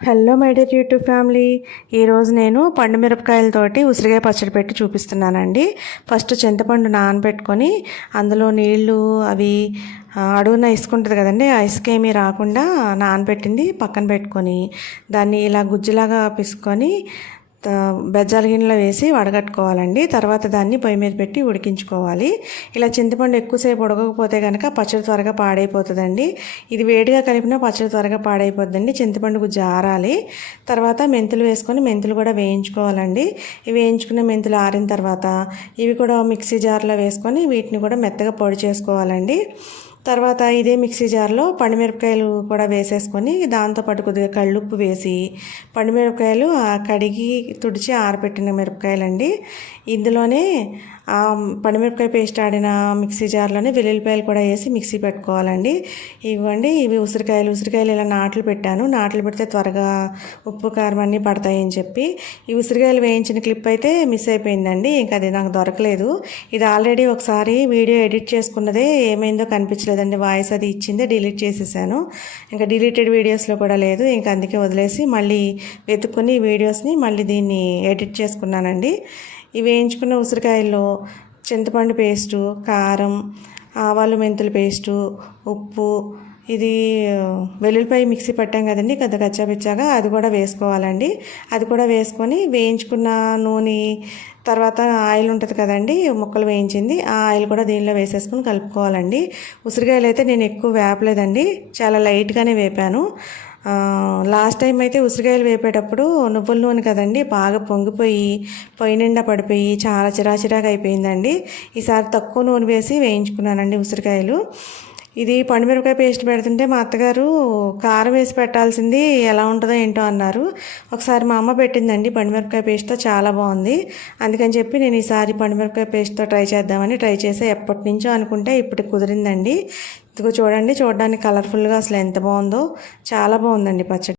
Hello my dear YouTube family ఈరోజు నేను పండు మిరపకాయలతోటి ఉసిరికాయ పచ్చడి పెట్టి చూపిస్తున్నానండి. ఫస్ట్ చింతపండు నానబెట్టుకొని అందులో నీళ్ళు అవి అడుగున ఇసుక ఉంటుంది కదండి ఆ ఇసుక ఏమీ రాకుండా నానబెట్టింది పక్కన పెట్టుకొని దాన్ని ఇలా గుజ్జులాగా పిసుకొని బెజ్జాల గిన్నెలో వేసి వడగట్టుకోవాలండి. తర్వాత దాన్ని పొయ్యి మీద పెట్టి ఉడికించుకోవాలి. ఇలా చింతపండు ఎక్కువసేపు ఉడకకపోతే కనుక పచ్చడి త్వరగా పాడైపోతుందండి. ఇది వేడిగా కలిపినా పచ్చడి త్వరగా పాడైపోతుందండి చింతపండు గుజ్జు ఆరాలి తర్వాత మెంతులు వేసుకొని మెంతులు కూడా వేయించుకోవాలండి. ఇవి వేయించుకున్న మెంతులు ఆరిన తర్వాత ఇవి కూడా మిక్సీ జార్లో వేసుకొని వీటిని కూడా మెత్తగా పొడి చేసుకోవాలండి. తర్వాత ఇదే మిక్సీ జార్లో పండుమిరపకాయలు కూడా వేసేసుకొని దాంతోపాటు కొద్దిగా కళ్ళుప్పు వేసి పండుమిరపకాయలు కడిగి తుడిచి ఆరబెట్టిన మిరపకాయలండి. ఇందులోనే ఆ పండుమిరపకాయ పేస్ట్ ఆడిన మిక్సీ జార్లోనే వెల్లుల్లిపాయలు కూడా వేసి మిక్సీ పెట్టుకోవాలండి. ఇవ్వండి ఇవి ఉసిరికాయలు ఉసిరికాయలు ఇలా నాట్లు పెట్టాను. నాట్లు పెడితే త్వరగా ఉప్పు కారం అన్నీ పడతాయని చెప్పి ఈ ఉసిరికాయలు వేయించిన క్లిప్ అయితే మిస్ అయిపోయిందండి. ఇంకా అది నాకు దొరకలేదు. ఇది ఆల్రెడీ ఒకసారి వీడియో ఎడిట్ చేసుకున్నదే ఏమైందో లేదండి వాయిస్ అది ఇచ్చిందే డిలీట్ చేసేసాను. ఇంకా డిలీటెడ్ వీడియోస్లో కూడా లేదు. ఇంకా అందుకే వదిలేసి మళ్ళీ వెతుక్కుని ఈ వీడియోస్ని మళ్ళీ దీన్ని ఎడిట్ చేసుకున్నానండి. ఇవి వేయించుకున్న ఉసిరికాయల్లో చింతపండు పేస్టు కారం ఆవాలు మెంతుల పేస్టు ఉప్పు ఇది వెల్లుల్లిపాయ మిక్సీ పట్టాం కదండి కొద్దిగా కచ్చాపిచ్చాగా అది కూడా వేసుకోవాలండి. అది కూడా వేసుకొని వేయించుకున్న నూనె తర్వాత ఆయిల్ ఉంటుంది కదండి ముక్కలు వేయించింది ఆ ఆయిల్ కూడా దీనిలో వేసేసుకొని కలుపుకోవాలండి. ఉసిరికాయలు అయితే నేను ఎక్కువ వేపలేదండి చాలా లైట్గానే వేపాను. లాస్ట్ టైం అయితే ఉసిరికాయలు వేపేటప్పుడు నువ్వుల నూనె కదండి బాగా పొంగిపోయి పొయ్యి నిండా పడిపోయి చాలా చిరాచిరాగా అయిపోయిందండి. ఈసారి తక్కువ నూనె వేసి వేయించుకున్నానండి ఉసిరికాయలు. ఇది పండుమిరపకాయ పేస్ట్ పెడుతుంటే మా అత్తగారు కారం వేసి పెట్టాల్సింది ఎలా ఉంటుందో ఏంటో అన్నారు. ఒకసారి మా అమ్మ పెట్టిందండి పండుమిరపకాయ పేస్ట్తో చాలా బాగుంది. అందుకని చెప్పి నేను ఈసారి పండుమిరపకాయ పేస్ట్తో ట్రై చేద్దామని ట్రై చేసే. ఎప్పటి నుంచో అనుకుంటే ఇప్పుడు కుదిరిందండి. ఇదిగో చూడండి చూడడానికి కలర్ఫుల్గా అసలు ఎంత బాగుందో. చాలా బాగుందండి పచ్చడి.